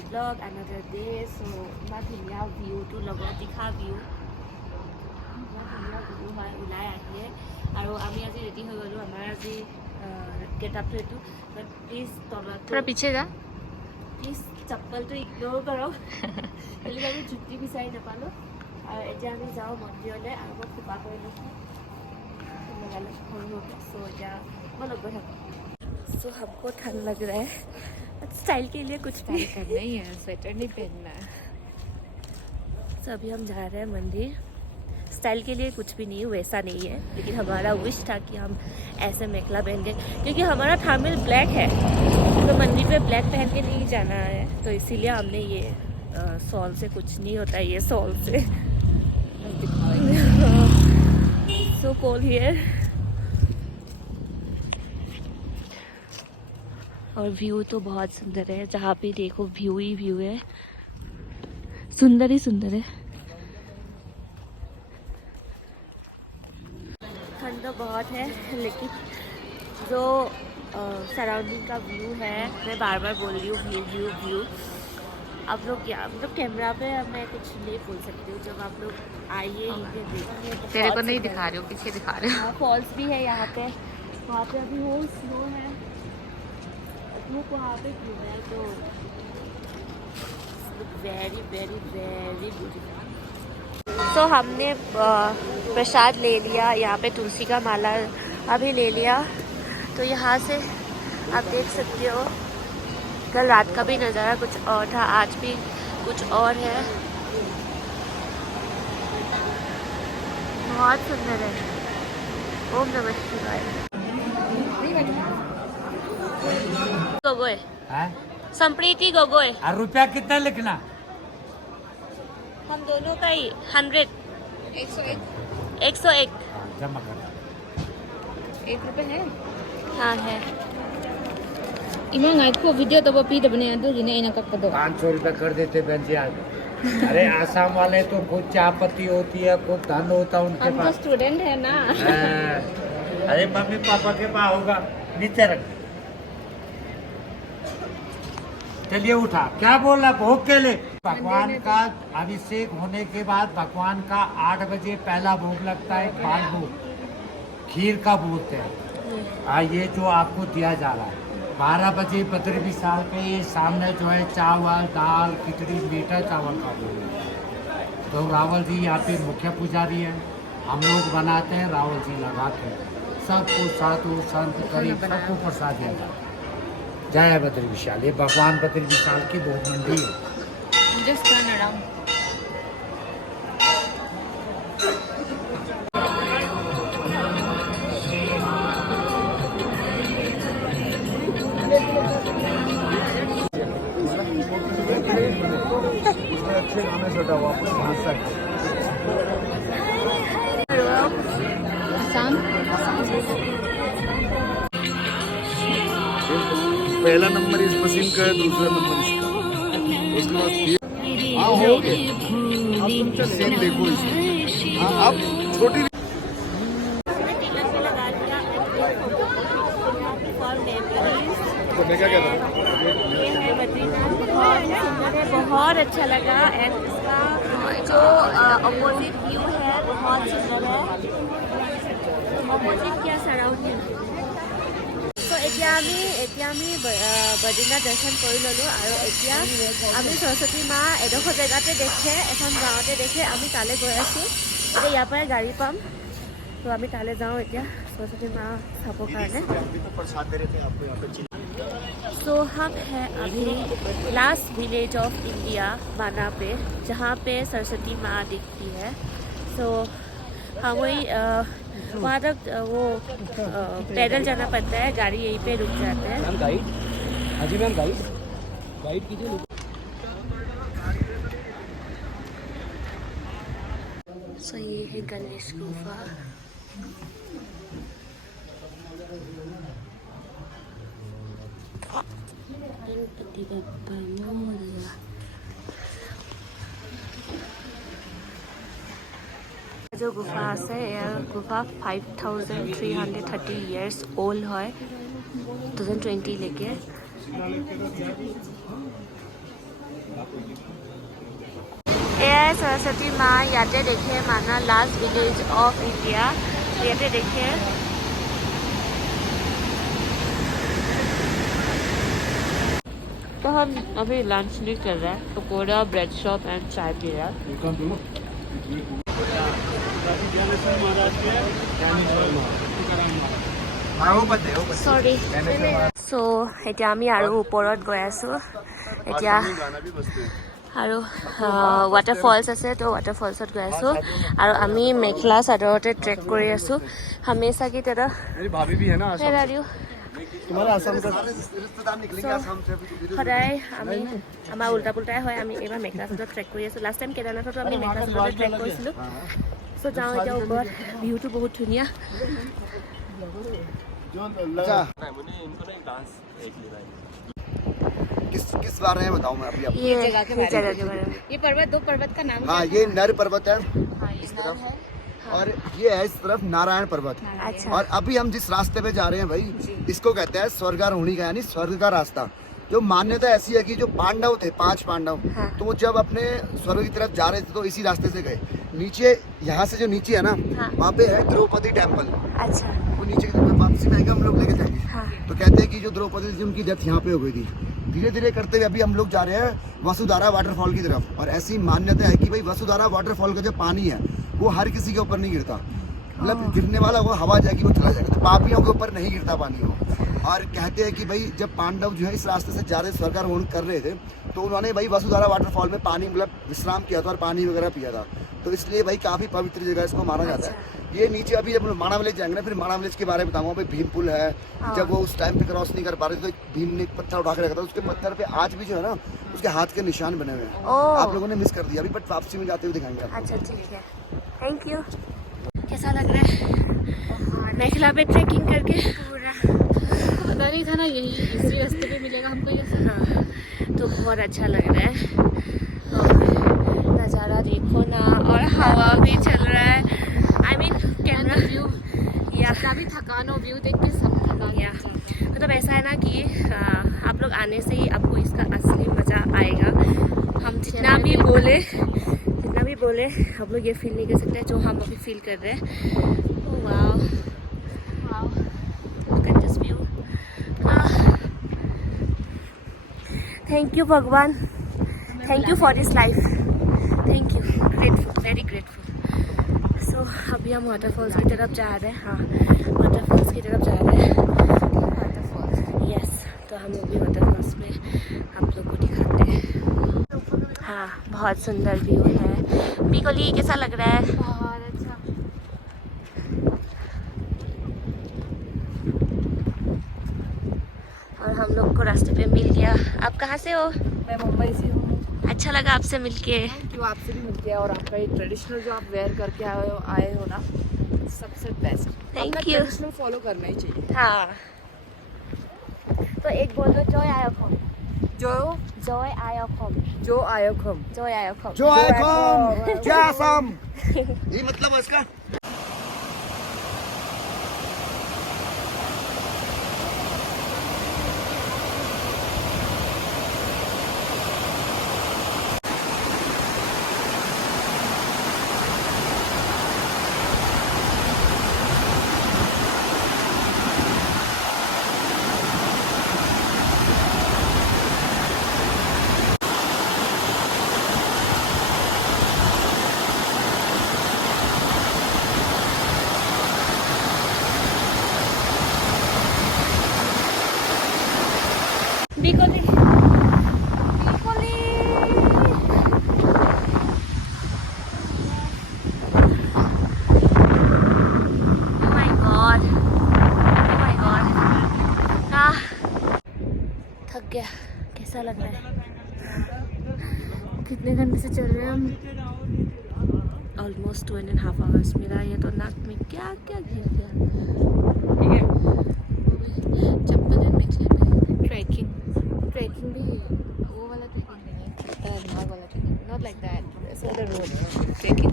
another vlog, another day. So ইমান ধুনীয়া ভিউটো লগত দেখা ভিউ, ইমান ধুনীয়া ভিউ হয় ওলাই আহিলে। আৰু আমি আজি ৰেডি হৈ গ'লোঁ। আমাৰ আজি গেটআপটো এইটো। প্লিজ তলত थोड़ा पीछे जा। প্লিজ চপ্পলটো ইগন'ৰ কৰক, খালি আমি জুতি বিচাৰি নাপালোঁ। আৰু এতিয়া আমি যাওঁ মন্দিৰলৈ আৰু মই খোপা কৰি লৈছোঁ লগালে সৰু সৰুকৈ। চ' এতিয়া मैं लोग गए। सो हमको ठंड लग रहा है, स्टाइल के लिए कुछ स्टाइल करना ही है, स्वेटर नहीं पहनना है। सो अभी हम जा रहे हैं मंदिर। स्टाइल के लिए कुछ भी नहीं, वैसा नहीं है, लेकिन हमारा विश था कि हम ऐसे मेखला पहन के, क्योंकि हमारा थामिल ब्लैक है तो मंदिर पे ब्लैक पहन के नहीं जाना है। तो इसीलिए हमने ये सॉल से कुछ नहीं होता है, ये सॉल से। So cold here. और व्यू तो बहुत सुंदर है, जहाँ पे देखो व्यू ही व्यू है, सुंदर ही सुंदर है। ठंड तो बहुत है, लेकिन जो सराउंडिंग का व्यू है, मैं बार बार बोल रही हूँ व्यू व्यू व्यू। आप लोग क्या मतलब कैमरा पे मैं कुछ नहीं बोल सकती हूँ, जब आप लोग आइए इधर देखिए। तेरे को नहीं दिखा रही हूँ, पीछे दिखा रहे हो। फॉल्स भी है यहाँ पे, वहाँ पे अभी वो स्नो है, धूप वहाँ पे क्यों है, तो वेरी वेरी वेरी ब्यूटीफुल। तो हमने प्रसाद ले लिया, यहाँ पे तुलसी का माला अभी ले लिया। तो यहाँ से आप देख सकते हो कल रात का भी नज़ारा कुछ और था, आज भी कुछ और है। बहुत सुंदर है। ओम नमः शिवाय। गोगोय संप्रीति गोगोय। और रुपया कितना लिखना? हम दोनों का ही 100 101 जमा कर। 1 रुपए है। हाँ है। इमा गाइड को वीडियो तो वो पी दबने आदो जिन्हें इन्हें कब दो 500 रुपया कर देते बहन जी आज। अरे आसाम वाले तो खूब चाय पत्ती होती है, खूब धन होता है उनके हम तो पास। स्टूडेंट है ना। अरे मम्मी पापा के पास होगा, नीचे रख। चलिए उठा, क्या बोला भोग के लिए? भगवान का अभिषेक होने के बाद भगवान का 8 बजे पहला भोग लगता है, बाल भोग खीर का बोलते हैं। ये जो आपको दिया जा रहा है 12 बजे बद्री विशाल पे ये सामने जो है चावल दाल खिचड़ी मीठा चावल का भोग है। तो रावल जी यहाँ पे मुख्य पुजारी हैं, हम लोग बनाते हैं, रावल जी लगाते हैं। सबको साधु संत गरीब सबको प्रसाद दिया जाता है। जय बद्री विशाल। ये भगवान बद्री विशाल की भोग मंडी है। Just turn around. अच्छे गाने छोटा वापस आसाम। पहला नंबर इस मशीन का है, दूसरा नंबर इसका, उसके बाद हाँ हो गया। अब तुम सीन देखो इसमें। हाँ अब छोटी तो मैं क्या कहता हूँ, बहुत अच्छा लगा। एंड इसका जो अपोजिट व्यू है बहुत सुंदर है। अपोजिट क्या सराउंडिंग। তো এতিয়া আমি বদ্ৰীনাথ দৰ্শন কৰি ল'লোঁ, আৰু এতিয়া আমি সৰস্বতী মা এডোখৰ জেগাতে দেখে, এখন গাঁৱতে দেখে, আমি তালৈ গৈ আছোঁ। এতিয়া ইয়াৰ পৰাই গাড়ী পাম, তো আমি তালৈ যাওঁ এতিয়া সৰস্বতী মা চাবৰ কাৰণে। सो हम हैं अभी लास्ट विलेज ऑफ इंडिया माना पे, जहाँ पे सरस्वती माँ दिखती है। सो हम वही वहाँ तक वो पैदल जाना पड़ता है, गाड़ी यहीं पे रुक जाते हैं। मैम गाइड, हाँ जी मैम गाइड कीजिए। सो ये है गणेश गुफा। गणपति बप्पा मोरया। जो गुफा আছে ইয়াৰ गुफा 5330 years old হয় 2020 लेके। এয়াই সৰস্বতী মা ইয়াতে দেখে মানা লাষ্ট ভিলেজ অফ इंडिया ইয়াতে দেখে तो हम अभी लंच नहीं कर रहे हैं पकौड़ा ब्रेड शॉप एंड चाय पी रहे हैं सॉरी सो এতিয়া আমি আৰু ওপৰত গৈ আছোঁ এতিয়া আৰু ৱাটাৰফলছ আছে তো ৱাটাৰফলছত গৈ আছোঁ আৰু আমি মেখেলা চাদৰতে ট্ৰেক কৰি আছোঁ हमेशा की तरह भाभी भी है ना तुम्हारा आसाम का সদায় আমি আমাৰ উল্টা পুল্টাই হয় আমি এইবাৰ মেখেলা চাদৰ ট্ৰেক কৰি আছোঁ লাষ্ট টাইম কেদাৰনাথতো আমি মেখেলা চাদৰ ট্ৰেক কৰিছিলোঁ চ' যাওঁ এতিয়া ওপৰত ভিউটো বহুত ধুনীয়া किस बारे में बताऊं मैं अभी आपको ये जगह के बारे में ये पर्वत 2 पर्वत का नाम हाँ ये नर पर्वत है इस तरफ और ये है इस तरफ नारायण पर्वत अच्छा और अभी हम जिस रास्ते पे जा रहे हैं भाई इसको कहते हैं स्वर्गारोहणी का यानी स्वर्ग का रास्ता जो मान्यता ऐसी है कि जो पांडव थे 5 पांडव हाँ। तो वो जब अपने स्वर्ग की तरफ जा रहे थे तो इसी रास्ते से गए नीचे यहाँ से जो नीचे है ना हाँ। वहाँ पे है द्रौपदी टेम्पल अच्छा वो नीचे की तरफ वापसी में आएगा हम लोग लेके जाएंगे हाँ। तो कहते हैं कि जो द्रौपदी थी उनकी डेथ यहाँ पे हो गई थी धीरे धीरे करते हुए अभी हम लोग जा रहे हैं वसुधारा वाटरफॉल की तरफ और ऐसी मान्यता है कि भाई वसुधारा वाटरफॉल का जो पानी है वो हर किसी के ऊपर नहीं गिरता मतलब गिरने वाला वो हवा जाएगी वो चला जाएगा तो पापियों के ऊपर नहीं गिरता पानी वो और कहते हैं कि भाई जब पांडव जो है इस रास्ते से जा रहे स्वर्गारोहण कर रहे थे तो उन्होंने भाई वसुधारा वाटरफॉल में पानी मतलब विश्राम किया था और पानी वगैरह पिया था तो इसलिए भाई काफी पवित्र जगह इसको माना जाता है ये नीचे अभी जब माना विलेज जाएंगे ना फिर माना विलेज के बारे में बताऊंगा भाई भीम पुल है जब वो उस टाइम पे क्रॉस नहीं कर पा रहे थे तो भीम ने एक पत्थर उठा के रखा था उसके पत्थर पे आज भी जो है ना उसके हाथ के निशान बने हुए हैं ओह। आप लोगों ने मिस कर दिया अभी बट वापसी में जाते हुए दिखाएंगे आपको। अच्छा ठीक है थैंक यू कैसा लग रहा है मेखला पे ट्रैकिंग करके पूरा पता नहीं था ना यही इसी रास्ते पे मिलेगा हमको ये हाँ तो बहुत अच्छा लग रहा है और नज़ारा देखो ना और हवा भी चल रहा है आई मीन कैमरा व्यू या काफी थकान और व्यू देख के सब थकान या मतलब ऐसा है ना कि आप लोग आने से ही आपको इसका असली मज़ा आएगा हम जितना भी बोले हम लोग ये फील नहीं कर सकते जो हम अभी फील कर रहे हैं wow look at this view thank you भगवान thank you for this life thank you grateful very grateful so अभी हम वाटरफॉल्स की तरफ जा रहे हैं हाँ वाटरफॉल्स की तरफ जा रहे हैं वाटरफॉल्स यस तो हम लोग भी वाटरफॉल्स में आप लोग को दिखाते हैं हाँ बहुत सुंदर व्यू है बिकोली कैसा लग रहा है बहुत अच्छा और हम लोग को रास्ते पे मिल गया आप कहाँ से हो मैं मुंबई से हूँ अच्छा लगा आपसे मिलके क्यों आपसे भी मिलते हैं और आपका ये ट्रेडिशनल जो आप वेयर करके आए हो ना सबसे best Thank you. Traditional follow करना ही चाहिए हाँ तो एक बोल दो जॉय आयोखम जो जॉय आयोखम जो आयोखम जॉय आयोखम जो आइकॉन जय आसाम ये मतलब है इसका बिकोली थक गया कैसा लग रहा है कितने घंटे से चल रहे हैं हम ऑलमोस्ट 2.5 आवर्स मेरा ये तो नाक में क्या क्या गिर गया चप्पल एंड नीचे ट्रैकिंग भी वो वाला ट्रैकिंग नहीं है खतरनाक वाला trekking not like that the road trekking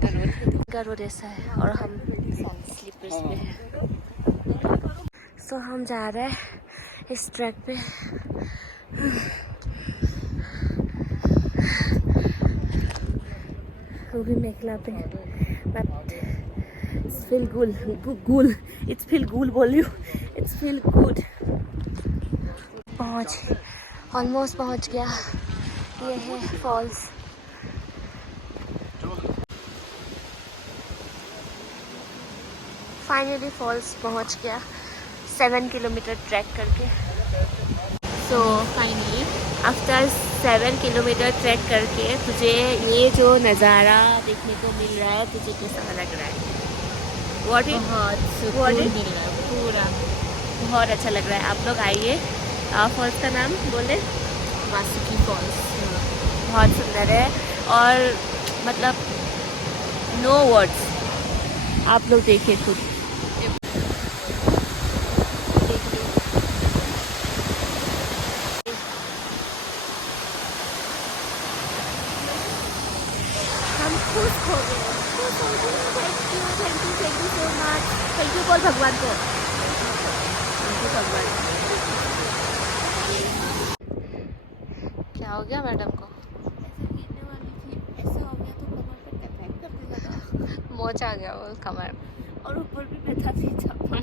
का रोड ऐसा है और हम स्लीपर्स में हैं सो हम जा रहे हैं इस ट्रैक पे वो भी मेघला पे, बट इट्स फील गुल इट्स फील गुल बोल रही हूँ, इट्स फील गुड। ऑलमोस्ट पहुँच गया, ये है फॉल्स। फाइनली फॉल्स पहुँच गया 7 किलोमीटर ट्रैक करके। So finally after 7 kilometre track करके तुझे ये जो नज़ारा देखने को मिल रहा है, तुझे कैसा लग रहा है? What it- बहुत सुकून What it- मिल रहा है पूरा। बहुत अच्छा लग रहा है। आप लोग आइए। फॉल्स का नाम बोले? वासुकी फॉल्स। बहुत सुंदर है और मतलब नो वर्ड्स, आप लोग देखिए खुद। हम खुश हो गए, खुश हो गए। Thank you so much. Thank you बोल भगवान को। थैंक यू भगवान। क्या हो गया मैडम को? ऐसे गिरने वाली थी, ऐसा हो गया तो कमर पे अटैक करने लगा मोच आ गया बोल कमर। और ऊपर भी बैठा थी छप्पर।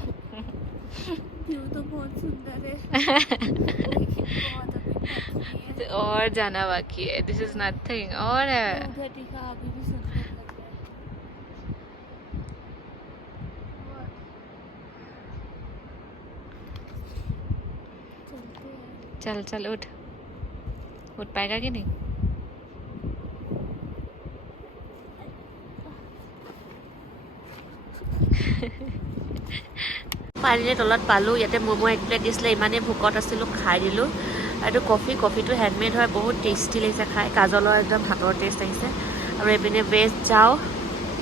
व्यू तो बहुत सुंदर है लेकिन बहुत अभी बाकी है। और जाना बाकी है। दिस इज नथिंग और है। उधर दिखा, अभी भी सुंदर लग रहा है। चलते हैं। चल चल उठ पाएगा कि नहीं? ফাইনেলি তলত পালোঁ। ইয়াতে ম'ম' এক প্লেট দিছিলে, ইমানেই ভোকত আছিলোঁ, খাই দিলোঁ। আৰু কফিটো হেণ্ডমেড হয়, বহুত টেষ্টি লাগিছে খাই, কাজলৰ একদম হাতৰ টেষ্ট আহিছে। আৰু এইপিনে ভেজ যাওঁ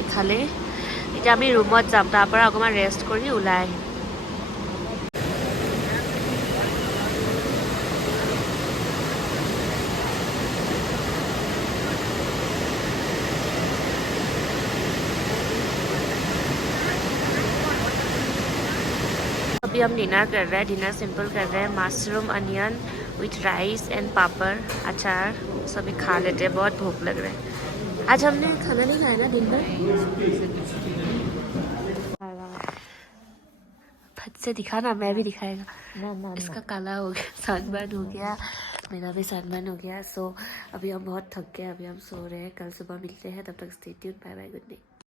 ইফালে। এতিয়া আমি ৰুমত যাম, তাৰ পৰা অকণমান ৰেষ্ট কৰি ওলাই আহিম। अभी हम डिनर कर रहे हैं, डिनर सिंपल कर रहे हैं। Mushroom onion with rice and papad achar सभी खा लेते हैं, बहुत भूख लग रहा है। आज हमने खाना नहीं खाया ना दिन भर। फट से दिखा ना, मैं भी दिखाएगा। ना इसका काला हो गया, सनबर्न हो गया, मेरा भी सनबर्न हो गया। सो अभी हम बहुत थक गए, अभी हम सो रहे हैं। कल सुबह मिलते हैं, तब तक stay tuned. Bye bye, good night.